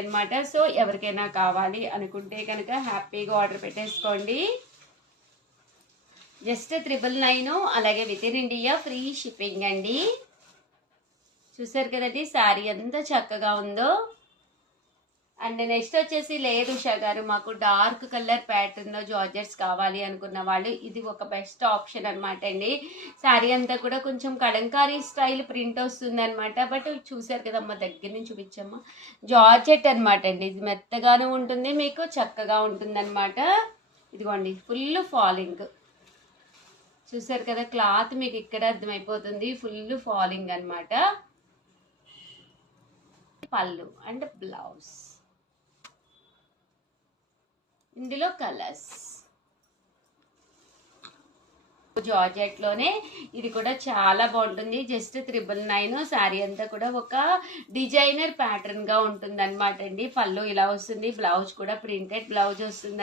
అన్నమాట. సో ఎవరికైనా కావాలి అనుకుంటే కనుక హ్యాపీగా ఆర్డర్ పెట్టేసుకోండి. జస్ట్ 999, అలాగే with in India free shipping అండి. చూసారు కదండి శారీ ఎంత చక్కగా ఉందో. అండ్ నెక్స్ట్ వచ్చేసి లేదు ఉషా గారు మాకు డార్క్ కలర్ ప్యాటర్న్ లో జార్జెట్స్ కావాలి అనుకున్న వాళ్ళు ఇది ఒక బెస్ట్ ఆప్షన్ అనమాట అండి. శారీ అంతా కూడా కొంచెం కలంకారీ స్టైల్ ప్రింట్ వస్తుంది అనమాట. బట్ చూసారు కదమ్మా, దగ్గర నుంచి చూపించమ్మా. జార్జెట్ అనమాట అండి, ఇది మెత్తగానే ఉంటుంది, మీకు చక్కగా ఉంటుంది అనమాట. ఇదిగోండి ఫుల్ ఫాలింగ్, చూసారు కదా క్లాత్ మీకు ఇక్కడ అర్థమైపోతుంది, ఫుల్ ఫాలింగ్ అనమాట. పళ్ళు అండ్ బ్లౌజ్, ఇందులో కలర్స్ జార్జెట్ లోనే ఇది కూడా చాలా బాగుంటుంది. జస్ట్ 999. శారీ అంతా కూడా ఒక డిజైనర్ ప్యాటర్న్ గా ఉంటుంది అనమాట అండి. పళ్ళు ఇలా వస్తుంది, బ్లౌజ్ కూడా ప్రింటెడ్ బ్లౌజ్ వస్తుంది.